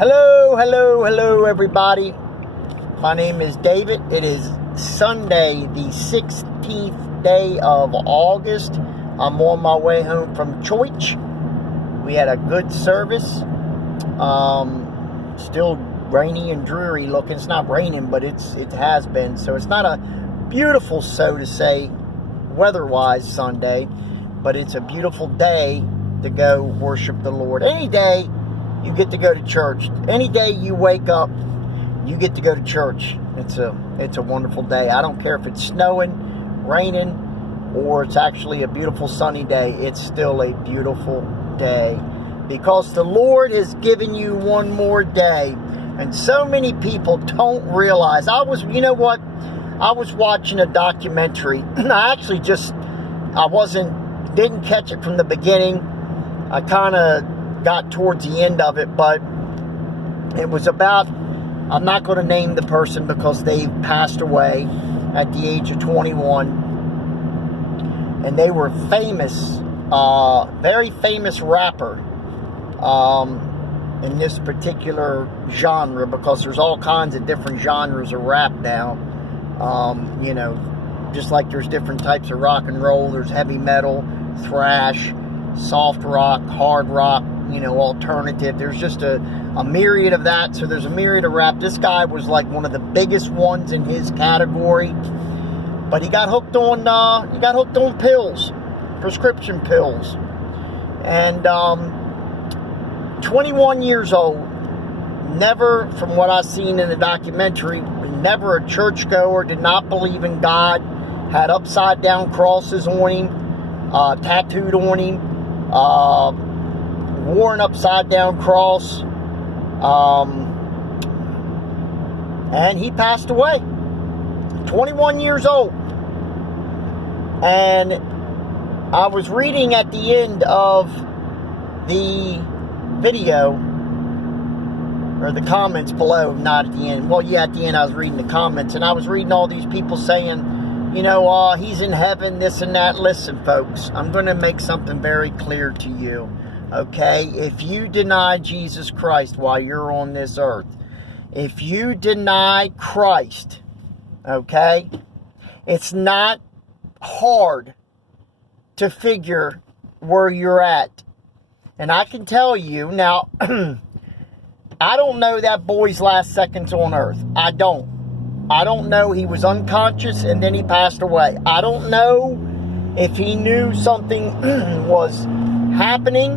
Hello, everybody. My name is David. It is Sunday, the 16th day of August. I'm on my way home from church. We had a good service. Still rainy and dreary looking. It's not raining, but it has been. So it's not a beautiful, so to say, weather-wise Sunday, but it's a beautiful day to go worship the Lord. Any day you get to go to church. Any day you wake up, you get to go to church. It's a wonderful day. I don't care if it's snowing, raining, or it's actually a beautiful sunny day. It's still a beautiful day because the Lord has given you one more day. And so many people don't realize. I was watching a documentary. Didn't catch it from the beginning. I kind of got towards the end of it, but it was about, I'm not going to name the person because they passed away at the age of 21, and they were famous, very famous rapper in this particular genre, because there's all kinds of different genres of rap now. Just like there's different types of rock and roll, there's heavy metal, thrash, soft rock, hard rock, alternative. There's just a myriad of that. So there's a myriad of rap. This guy was like one of the biggest ones in his category, but he got hooked on pills, prescription pills, and 21 years old. Never, from what I've seen in the documentary, never a churchgoer, did not believe in God, had upside down crosses on him, tattooed on him, wore an upside down cross, and he passed away, 21 years old. And I was reading at the end of the video, or the comments below, not at the end. Well, yeah, at the end I was reading the comments, and I was reading all these people saying, he's in heaven, this and that. Listen, folks, I'm going to make something very clear to you, okay? If you deny Jesus Christ while you're on this earth, if you deny Christ, okay, it's not hard to figure where you're at. And I can tell you, now, I don't know that boy's last seconds on earth. I don't know. He was unconscious and then he passed away. I don't know if he knew something was happening.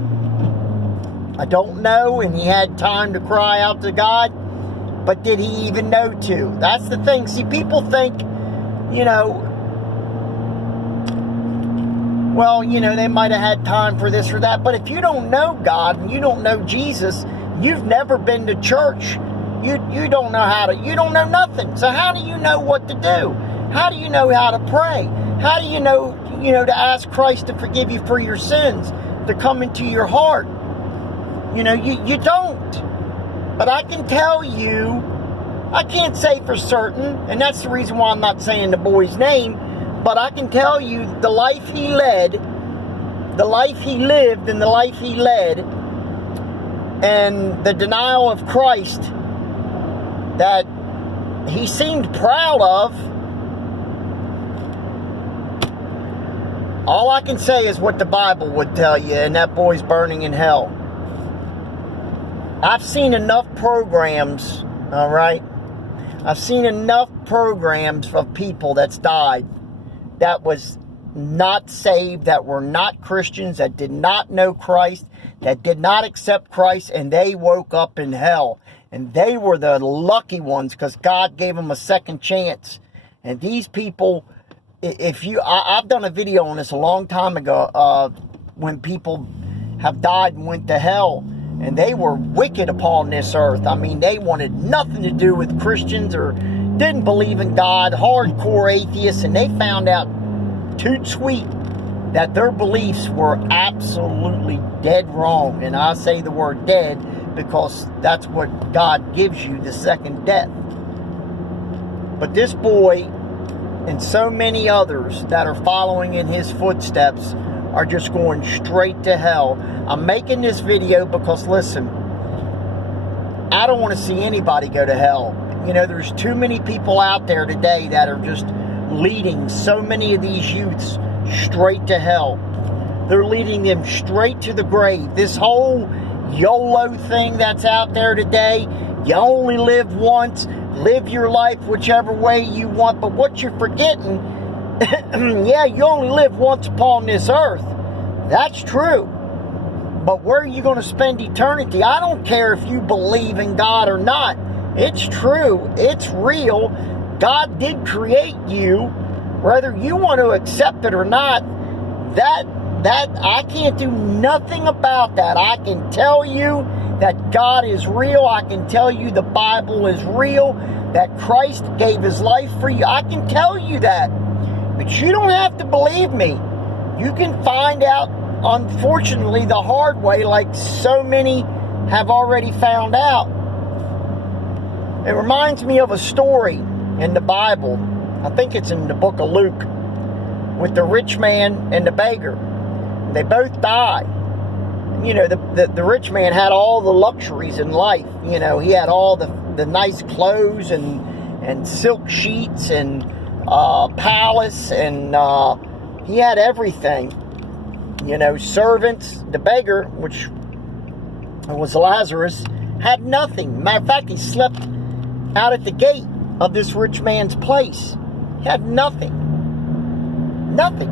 I don't know. And he had time to cry out to God. But did he even know to? That's the thing. See, people think, they might have had time for this or that. But if you don't know God and you don't know Jesus, you've never been to church, you don't know you don't know nothing. So how do you know what to do? How do you know how to pray? How do you know, to ask Christ to forgive you for your sins, to come into your heart? You don't. But I can tell you, I can't say for certain, and that's the reason why I'm not saying the boy's name, but I can tell you the life he led, the life he lived, and the life he led, and the denial of Christ that he seemed proud of. All I can say is what the Bible would tell you, and that boy's burning in hell. I've seen enough programs, all right? I've seen enough programs of people that's died that was not saved, that were not Christians, that did not know Christ, that did not accept Christ, and they woke up in hell. And they were the lucky ones because God gave them a second chance. And these people, I've done a video on this a long time ago, when people have died and went to hell, and they were wicked upon this earth. I mean, they wanted nothing to do with Christians or didn't believe in God, hardcore atheists, and they found out too sweet that their beliefs were absolutely dead wrong. And I say the word dead because that's what God gives you, the second death. But this boy and so many others that are following in his footsteps are just going straight to hell. I'm making this video because, listen, I don't want to see anybody go to hell. You know, there's too many people out there today that are just leading so many of these youths straight to hell. They're leading them straight to the grave. This whole YOLO thing that's out there today, you only live once, live your life whichever way you want. But what you're forgetting, yeah, you only live once upon this earth. That's true. But where are you going to spend eternity? I don't care if you believe in God or not. It's true. It's real. God did create you. Whether you want to accept it or not, that I can't do nothing about that. I can tell you that God is real. I can tell you the Bible is real, that Christ gave his life for you. I can tell you that. But you don't have to believe me. You can find out, unfortunately, the hard way, like so many have already found out. It reminds me of a story in the Bible. I think it's in the book of Luke, with the rich man and the beggar. They both die. You know, the rich man had all the luxuries in life. You know, he had all the nice clothes and silk sheets and palace, and he had everything. You know, servants. The beggar, which was Lazarus, had nothing. Matter of fact, he slept out at the gate of this rich man's place. He had nothing. Nothing.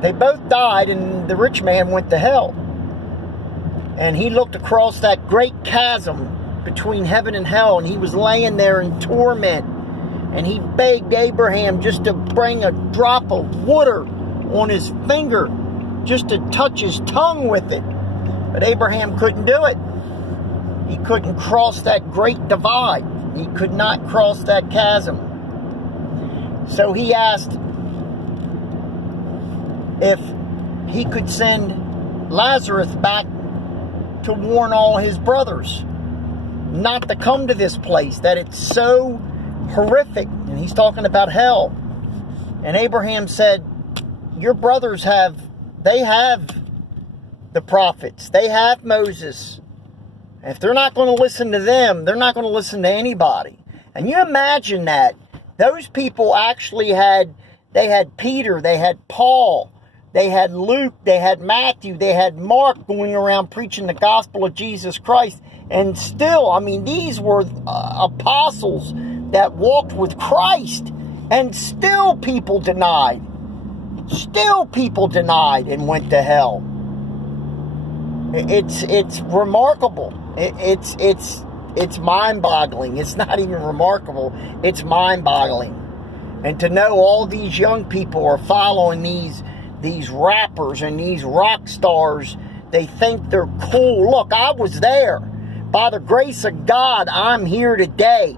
They both died, and the rich man went to hell. And he looked across that great chasm between heaven and hell, and he was laying there in torment. And he begged Abraham just to bring a drop of water on his finger, just to touch his tongue with it. But Abraham couldn't do it. He couldn't cross that great divide. He could not cross that chasm. So he asked if he could send Lazarus back to warn all his brothers not to come to this place, that it's so horrific. And he's talking about hell. And Abraham said, your brothers have the prophets. They have Moses. If they're not going to listen to them, they're not going to listen to anybody. And you imagine that. Those people actually had Peter, they had Paul, they had Luke, they had Matthew, they had Mark going around preaching the gospel of Jesus Christ. And still, I mean, these were apostles that walked with Christ. And still people denied. Still people denied and went to hell. It's remarkable. It's mind-boggling. It's not even remarkable. It's mind-boggling. And to know all these young people are following these rappers and these rock stars, they think they're cool. Look, I was there. By the grace of God, I'm here today.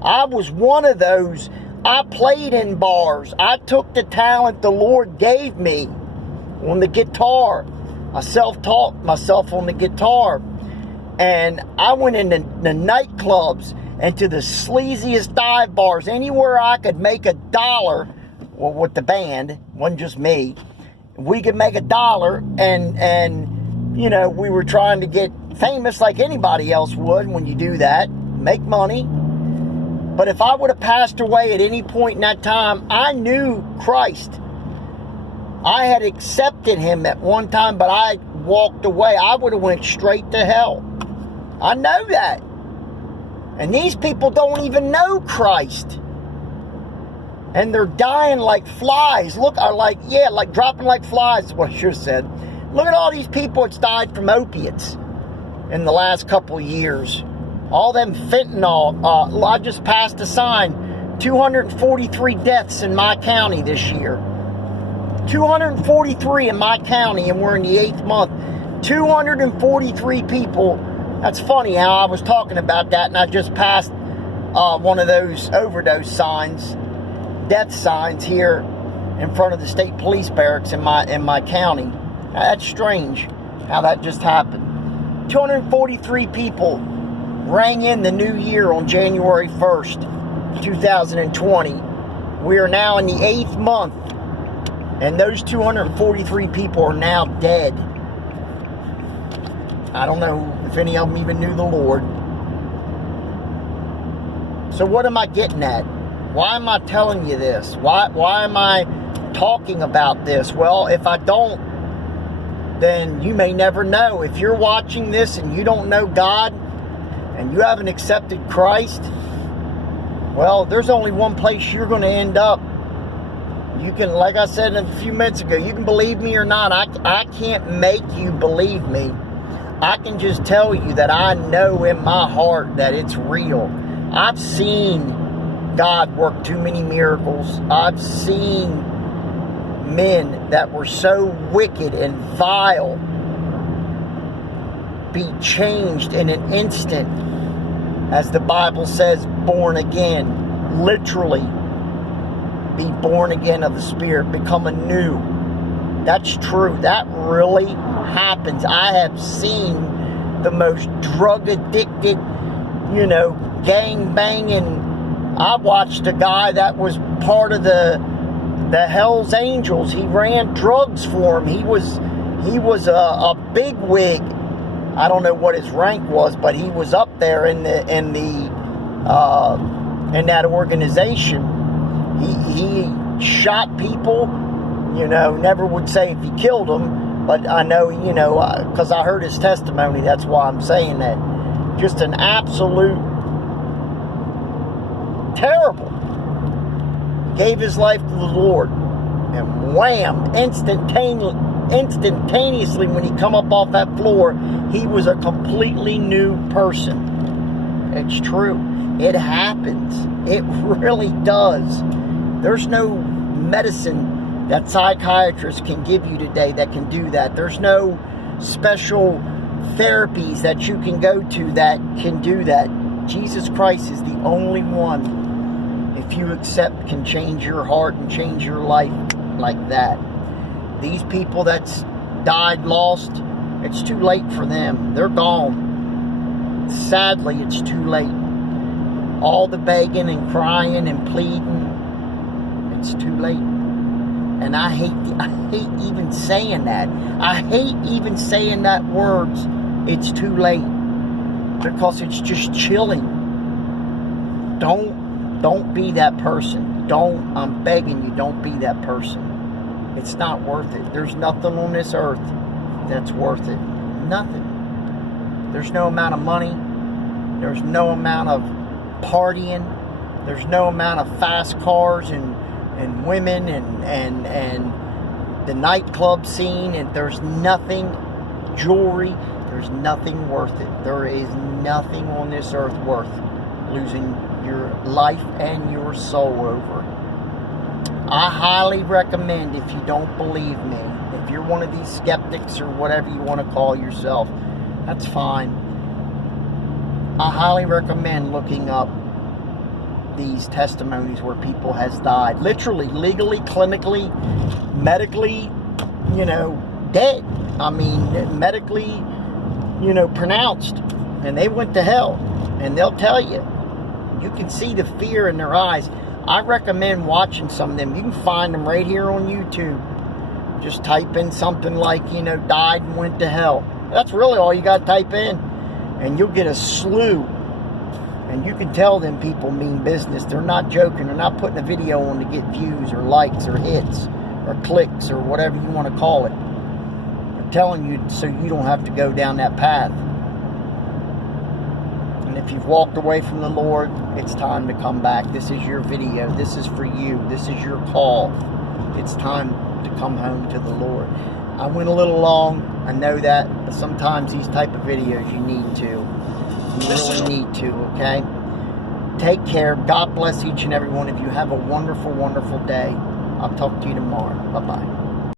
I was one of those. I played in bars. I took the talent the Lord gave me on the guitar. I self-taught myself on the guitar. And I went into the nightclubs and to the sleaziest dive bars, anywhere I could make $1. Well, with the band, wasn't just me. We could make $1, and you know, we were trying to get famous like anybody else would when you do that, make money. But if I would have passed away at any point in that time, I knew Christ. I had accepted him at one time, but I walked away. I would have went straight to hell. I know that. And these people don't even know Christ. And they're dying like flies. Look, like dropping like flies is what I should have said. Look at all these people that's died from opiates in the last couple of years. All them fentanyl. I just passed a sign. 243 deaths in my county this year. 243 in my county, and we're in the 8th month. 243 people. That's funny how I was talking about that, and I just passed one of those overdose signs, death signs here in front of the state police barracks in my county. That's strange how that just happened. 243 people rang in the new year on January 1st, 2020. We are now in the 8th month, and those 243 people are now dead. I don't know if any of them even knew the Lord. So what am I getting at? Why am I telling you this? Why am I talking about this? Well, if I don't, then you may never know. If you're watching this and you don't know God and you haven't accepted Christ, well, there's only one place you're going to end up. You can, like I said a few minutes ago, you can believe me or not. I can't make you believe me. I can just tell you that I know in my heart that it's real. I've seen God work too many miracles. I've seen men that were so wicked and vile be changed in an instant, as the Bible says, born again. Literally be born again of the Spirit, become anew. That's true. That really happens. I have seen the most drug addicted, gang banging. I watched a guy that was part of the Hell's Angels. He ran drugs for him. He was a big wig. I don't know what his rank was, but he was up there in that organization. He shot people. Never would say if he killed them, but I know, because I heard his testimony. That's why I'm saying that. Just an absolute terrible. Gave his life to the Lord, and wham, instantaneously when he come up off that floor, he was a completely new person. It's true. It happens. It really does. There's no medicine that psychiatrists can give you today that can do that. There's no special therapies that you can go to that can do that. Jesus Christ is the only one, if you accept, can change your heart and change your life like that. These people that's died lost, it's too late for them. They're gone. Sadly, it's too late. All the begging and crying and pleading, it's too late. And I hate even saying that. I hate even saying that words, it's too late. Because it's just chilling. Don't be that person. I'm begging you, don't be that person. It's not worth it. There's nothing on this earth that's worth it. Nothing. There's no amount of money. There's no amount of partying. There's no amount of fast cars and women and the nightclub scene. And there's nothing, jewelry, there's nothing worth it. There is nothing on this earth worth losing your life and your soul over. I highly recommend, if you don't believe me, if you're one of these skeptics or whatever you want to call yourself, that's fine. I highly recommend looking up these testimonies where people has died. Literally, legally, clinically, medically, dead. I mean, medically, pronounced. And they went to hell. And they'll tell you. You can see the fear in their eyes. I recommend watching some of them. You can find them right here on YouTube. Just type in something like, died and went to hell. That's really all you got to type in. And you'll get a slew. And you can tell them people mean business. They're not joking. They're not putting a video on to get views or likes or hits or clicks or whatever you want to call it. They're telling you so you don't have to go down that path. And if you've walked away from the Lord, it's time to come back. This is your video. This is for you. This is your call. It's time to come home to the Lord. I went a little long. I know that. But sometimes these type of videos you need to. You really need to, okay? Take care. God bless each and every one of you. Have a wonderful, wonderful day. I'll talk to you tomorrow. Bye-bye.